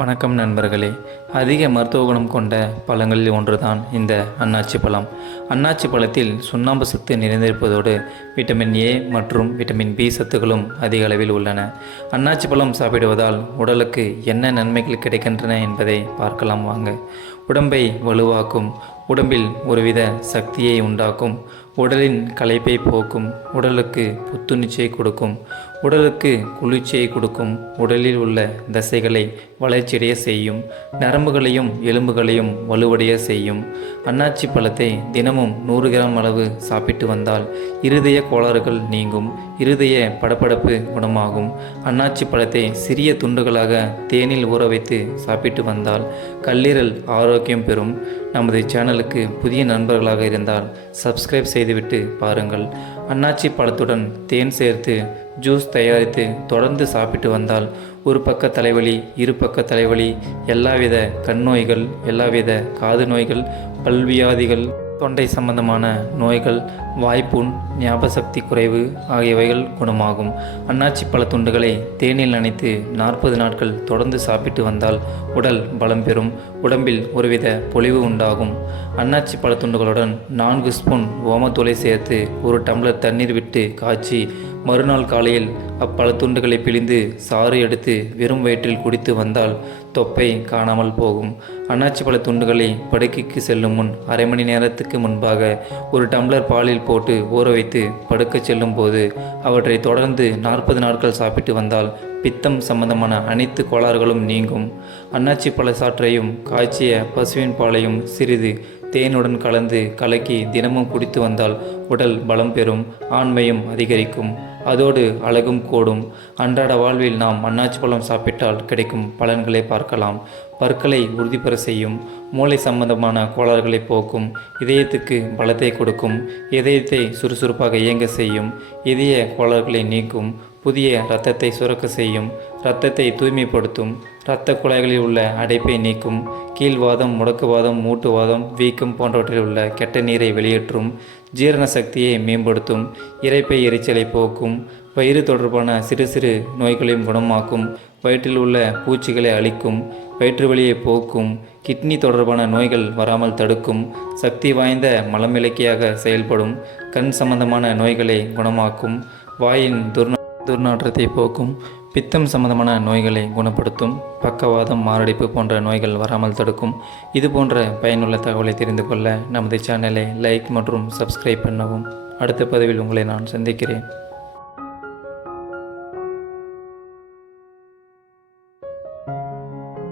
வணக்கம் நண்பர்களே. அதிக மருத்துவ குணம் கொண்ட பழங்களில் ஒன்றுதான் இந்த அன்னாச்சி பழம். அன்னாச்சி பழத்தில் சுண்ணாம்பு சத்து நிறைந்திருப்பதோடு விட்டமின் ஏ மற்றும் விட்டமின் பி சத்துக்களும் அதிக அளவில் உள்ளன. அன்னாச்சி பழம் சாப்பிடுவதால் உடலுக்கு என்ன நன்மைகள் கிடைக்கின்றன என்பதை பார்க்கலாம் வாங்க. உடம்பை வலுவாக்கும் உடம்பில் ஒருவித சக்தியை உண்டாக்கும் உடலின் களைப்பை போக்கும் உடலுக்கு புத்துணர்ச்சியை கொடுக்கும் உடலுக்கு குளிர்ச்சியை கொடுக்கும் உடலில் உள்ள தசைகளை வளர்ச்சியடைய செய்யும் நரம்புகளையும் எலும்புகளையும் வலுவடைய செய்யும். அன்னாச்சி பழத்தை தினமும் நூறு கிராம் அளவு சாப்பிட்டு வந்தால் இருதய கோளாறுகள் நீங்கும் இருதய படபடப்பு குணமாகும். அன்னாச்சி பழத்தை சிறிய துண்டுகளாக தேனில் ஊற வைத்து சாப்பிட்டு வந்தால் கல்லீரல் ஆரோக்கியம் பெறும். நமது சேனலுக்கு புதிய நண்பர்களாக இருந்தால் சப்ஸ்கிரைப் செய்துவிட்டு பாருங்கள். அன்னாச்சி பழத்துடன் தேன் சேர்த்து ஜூஸ் தயாரித்து தொடர்ந்து சாப்பிட்டு வந்தால் ஒரு பக்க தலைவலி இரு பக்க தலைவலி எல்லாவித கண் நோய்கள் எல்லாவித காது நோய்கள் பல்வியாதிகள் தொண்டை சம்பந்தமான நோய்கள் வாய்ப்புண் ஞாபகசக்தி குறைவு ஆகியவைகள் குணமாகும். அன்னாச்சி பழ துண்டுகளை தேனில் நனைத்து நாற்பது நாட்கள் தொடர்ந்து சாப்பிட்டு வந்தால் உடல் பலம் பெறும். உடம்பில் ஒருவித பொலிவு உண்டாகும். அன்னாச்சி பழ துண்டுகளுடன் நான்கு ஸ்பூன் ஓமத்தூளை சேர்த்து ஒரு டம்ளர் தண்ணீர் விட்டு காய்ச்சி மறுநாள் காலையில் அப்பழ துண்டுகளை பிழிந்து சாறு எடுத்து வெறும் வயிற்றில் குடித்து வந்தால் தொப்பை காணாமல் போகும். அன்னாச்சி பழ துண்டுகளை படுக்கைக்கு செல்லும் முன் அரை மணி நேரத்துக்கு முன்பாக ஒரு டம்ளர் பாலில் போட்டு ஊற வைத்து படுக்கச் செல்லும் போது அவற்றை தொடர்ந்து நாற்பது நாட்கள் சாப்பிட்டு வந்தால் பித்தம் சம்பந்தமான அனைத்து கோளாறுகளும் நீங்கும். அன்னாச்சி பழ சாற்றையும் காய்ச்சிய பசுவின் பாலையும் சிறிது தேனுடன் கலந்து கலக்கி தினமும் குடித்து வந்தால் உடல் பலம் பெறும் ஆண்மையும் அதிகரிக்கும். அதோடு அழகும் கூடும். அன்றாட வாழ்வில் நாம் அன்னாச்சி பழம் சாப்பிட்டால் கிடைக்கும் பலன்களை பார்க்கலாம். பற்களை உறுதிபெற செய்யும். மூளை சம்பந்தமான கோளாறுகளை போக்கும். இதயத்துக்கு பலத்தை கொடுக்கும். இதயத்தை சுறுசுறுப்பாக இயங்க செய்யும். இதய கோளாறுகளை நீக்கும். புதிய இரத்தத்தை சுரக்க செய்யும். இரத்தத்தை தூய்மைப்படுத்தும். இரத்த குழாய்களில் உள்ள அடைப்பை நீக்கும். கீழ்வாதம் முடக்குவாதம் மூட்டுவாதம் வீக்கம் போன்றவற்றில் உள்ள கெட்ட நீரை வெளியேற்றும் ஜீரண சக்தியை மேம்படுத்தும். இரைப்பை எரிச்சலை போக்கும். வயிறு தொடர்பான சிறு சிறு நோய்களையும் குணமாக்கும். வயிற்றில் உள்ள பூச்சிகளை அழிக்கும். வயிற்று வலியை போக்கும். கிட்னி தொடர்பான நோய்கள் வராமல் தடுக்கும். சக்தி வாய்ந்த மலமிளக்கியாக செயல்படும். கண் சம்பந்தமான நோய்களை குணமாக்கும். வாயின் துர்நா துர்நாற்றத்தை போக்கும். பித்தம் சம்பந்தமான நோய்களை குணப்படுத்தும் பக்கவாதம் மாரடைப்பு போன்ற நோய்கள் வராமல் தடுக்கும். இது போன்ற பயனுள்ள தகவலை தெரிந்து கொள்ள நமது சேனலை லைக் மற்றும் சப்ஸ்கிரைப் பண்ணவும். அடுத்த பதிவில் உங்களை நான் சந்திக்கிறேன்.